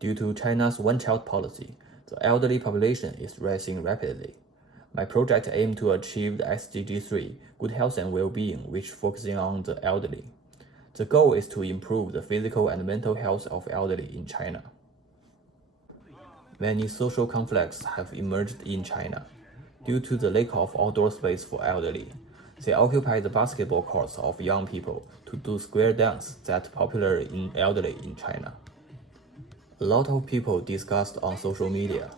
Due to China's one-child policy, the elderly population is rising rapidly. My project aims to achieve the SDG 3, good health and well-being, which focusing on the elderly. The goal is to improve the physical and mental health of elderly in China. Many social conflicts have emerged in China. Due to the lack of outdoor space for elderly, they occupy the basketball courts of young people to do square dance that's popular in elderly in China. A lot of people discussed on social media,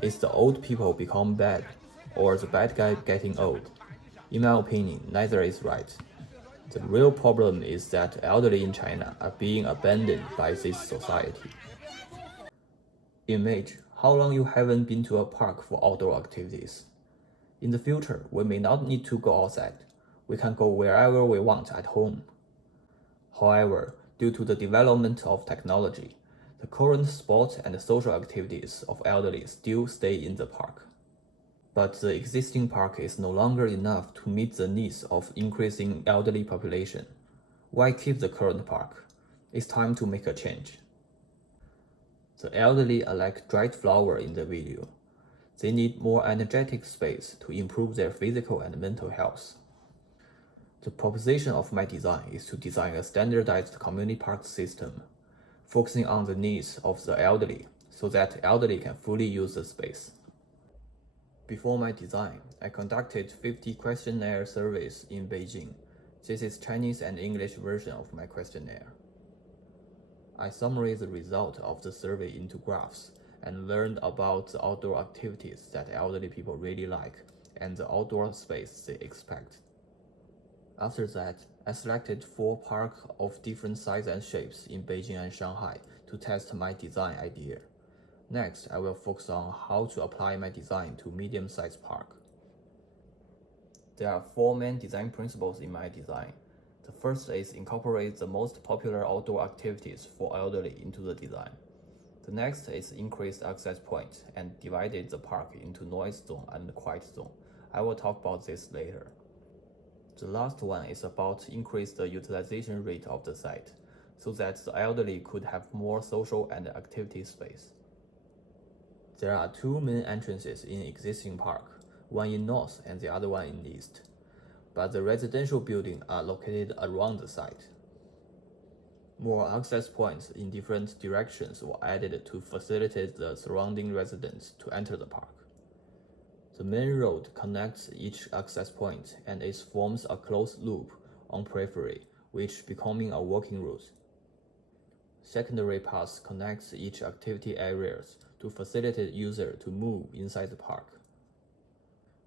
is the old people become bad, or the bad guy getting old? In my opinion, neither is right. The real problem is that elderly in China are being abandoned by this society. Image, how long you haven't been to a park for outdoor activities. In the future, we may not need to go outside. We can go wherever we want at home. However, due to the development of technology, the current sport and social activities of elderly still stay in the park. But the existing park is no longer enough to meet the needs of increasing elderly population. Why keep the current park? It's time to make a change. The elderly are like dried flower in the video. They need more energetic space to improve their physical and mental health. The proposition of my design is to design a standardized community park system, focusing on the needs of the elderly so that elderly can fully use the space. Before my design, I conducted 50 questionnaire surveys in Beijing. This is Chinese and English version of my questionnaire. I summarized the result of the survey into graphs and learned about the outdoor activities that elderly people really like and the outdoor space they expect. After that, I selected 4 parks of different sizes and shapes in Beijing and Shanghai to test my design idea. Next, I will focus on how to apply my design to medium-sized park. There are 4 main design principles in my design. The first is incorporate the most popular outdoor activities for elderly into the design. The next is increase access points and divided the park into noise zone and quiet zone. I will talk about this later. The last one is about increase the utilization rate of the site, so that the elderly could have more social and activity space. There are 2 main entrances in existing park, one in north and the other one in east. But the residential buildings are located around the site. More access points in different directions were added to facilitate the surrounding residents to enter the park. The main road connects each access point and it forms a closed loop on periphery, which becoming a walking route. Secondary paths connects each activity areas to facilitate user to move inside the park.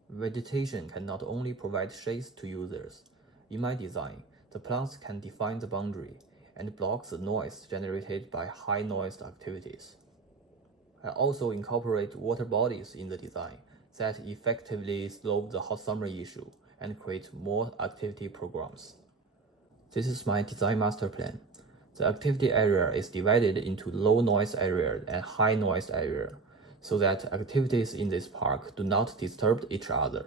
Vegetation can not only provide shades to users. In my design, the plants can define the boundary and block the noise generated by high-noise activities. I also incorporate water bodies in the design that effectively solve the hot summer issue and create more activity programs. This is my design master plan. The activity area is divided into low noise area and high noise area, so that activities in this park do not disturb each other.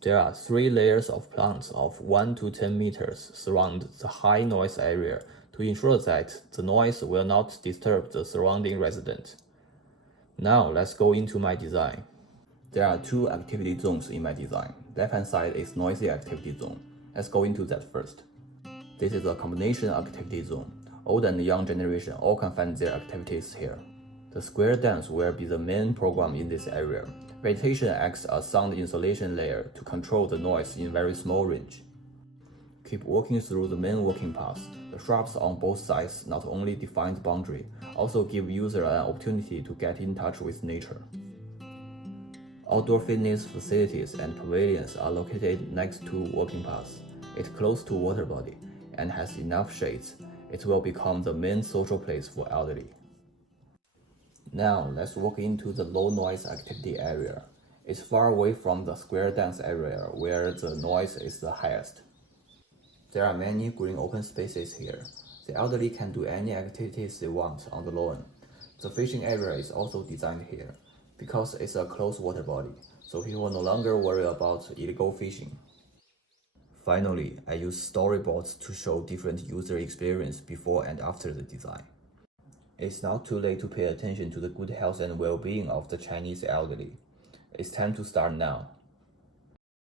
There are 3 layers of plants of 1 to 10 meters surround the high noise area to ensure that the noise will not disturb the surrounding resident. Now let's go into my design. There are 2 activity zones in my design. Left-hand side is noisy activity zone. Let's go into that first. This is a combination activity zone. Old and young generation all can find their activities here. The square dance will be the main program in this area. Vegetation acts as sound insulation layer to control the noise in very small range. Keep walking through the main walking path. The shrubs on both sides not only define the boundary, also give user an opportunity to get in touch with nature. Outdoor fitness facilities and pavilions are located next to walking paths. It's close to water body and has enough shades. It will become the main social place for elderly. Now let's walk into the low noise activity area. It's far away from the square dance area where the noise is the highest. There are many green open spaces here. The elderly can do any activities they want on the lawn. The fishing area is also designed here because it's a closed water body, so people no longer worry about illegal fishing. Finally, I use storyboards to show different user experience before and after the design. It's not too late to pay attention to the good health and well-being of the Chinese elderly. It's time to start now.